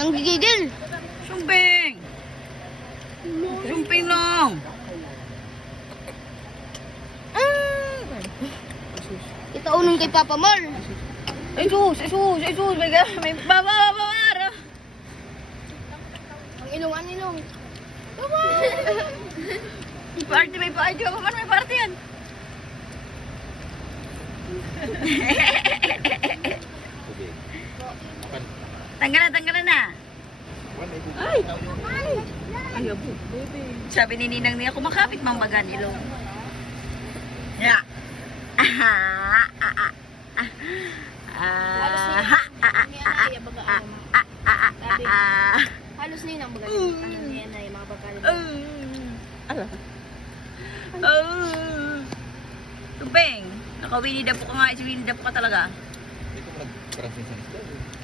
Nanggigigil. Sumping! Sumping lang! Itaunin kay Papa Mar. Ay sus! Ay sus! Ay sus! May babara! Ang ilong, ang ilong. May party, may party! Papa Man, may party yan! Tanggalan na! Ay! Ay, abo. Sabi ni Ninang niya, kumakapit mang bagan ilong. Ya! Halos na yun ang magaling. Ano niya na yung mga pagkalim. Ala. Tubeng! Naka-Winnie the Pooh ka nga. Si Winnie the Pooh ka talaga. Hindi ko nag-transmission sa isla.